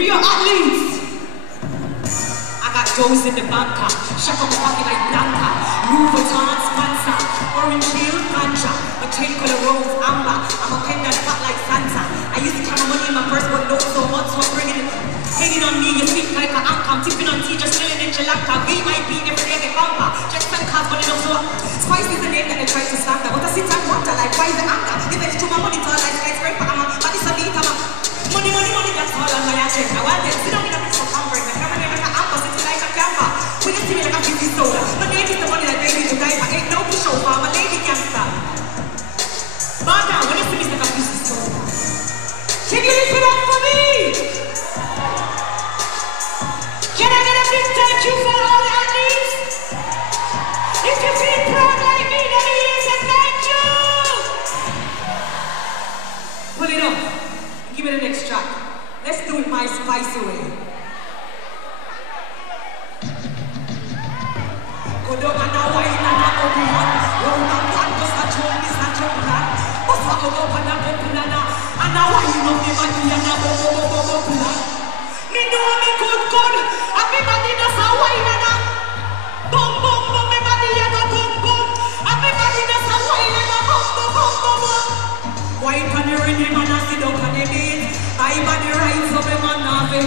Rio Athletes. I got those in the banker. Shut up the pocket like Blanca. Louis Vuitton sponsor. Orange Hill ganja. A chain color rose amber. I'm a pendant fat like Santa. I used to carry money in my purse, but not so much, so I'm bringing it. Hanging on me, you speak like an anchor. I'm tipping on tea, just chilling in Sri Lanka. VIP every day they conquer. Just send cars money up so Spice is the name that they try to slander. But I sit and wonder like why is the anger? If it's true, my money tall like skyscraper. But it's a beat, money, money, money, that's all on my agenda. Well then, sit down in a piece of hamburger. The camera name like an amber, sitting like a camper. When you see me like a 50 soda. My name is the money that baby to die. I ain't no push over, I'm a lady gangster. But now, when you see me like a 50 soda. Can you lift it up for me? Can I get a big thank you for all the athletes? If you feel proud like me, let me hear say thank you. Pull it up. Give me the next track. Let's do it my spicy way. Go down and a wine and a open one. Round and one, just a jump, this a jump plan. Bust a up and a open and a wine up the body and a bubble plan. Me know me good. And me body does a wine and a bum. Me body and a bum. And me body does a wine and a bum. Wine on the rhythm and a sit up on the beat. My body right so me man have it.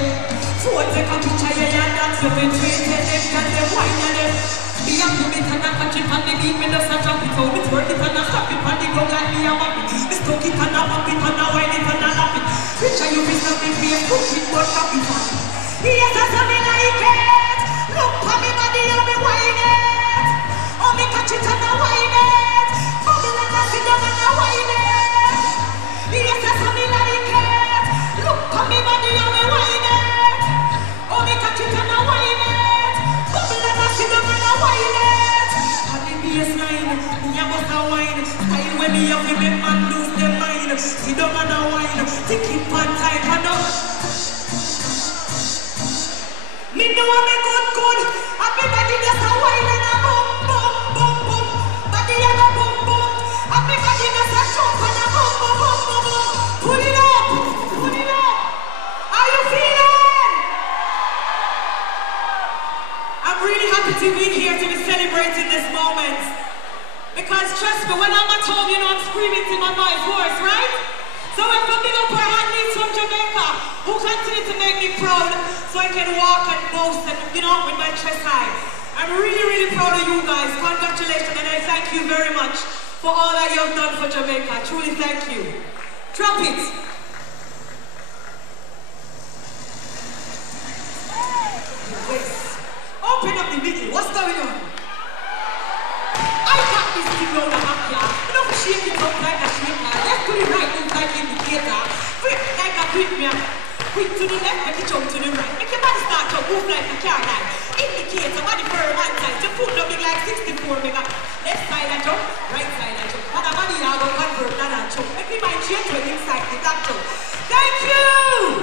So I take a picture yeah that's the been treated. Them can wine and them. Me a put it and a catch it on the beat. Me just a drop it out. Me twerk it and a slap it on the ground like me a map it. Me stuck it and a pop it and a wine it and a lap it. Picture you be stuck in face, put it but tap it on. Yes, that's how me like it. Look for me body and me wine it. Oh me catch it and a wine it. Bubble and a sit down and a wine it. Yes, that's how me like it. Look for me body and me wine it. Oh me catch it and a wine it. Bubble and a sit down and a wine it. On the baseline, me a bust a wine. Style when me have to make man lose their mind. Sit down and a wine. Tick it one time and up. Me know me good. And me body does a wine and a bum. Body and a bum. And me body does a jump and a bum. Pull it up. How you feeling? I'm really happy to be here to be celebrating this moment. Because trust me, when I'm at home, you know I'm screaming to my voice, right? So I'm going to big up our athletes from Jamaica who continue to make me proud so I can walk and boast and, you know, with my chest high. I'm really proud of you guys. Congratulations and I thank you very much for all that you have done for Jamaica. Truly thank you. Drop it. Yes. Open up the middle. What's going on? I got this thing round the back here. You know, shake it up like a shaker. Let's do the right move like indicator. Quick like a quick mirror. Quick to the left and the jump to the right. Make your body start to move like a car line. Indicator, body for one side. Your foot don't be like 64 mega. Left side and jump, right side and jump. And the body I will convert that and jump. Make me mind change when inside the doctor. Thank you!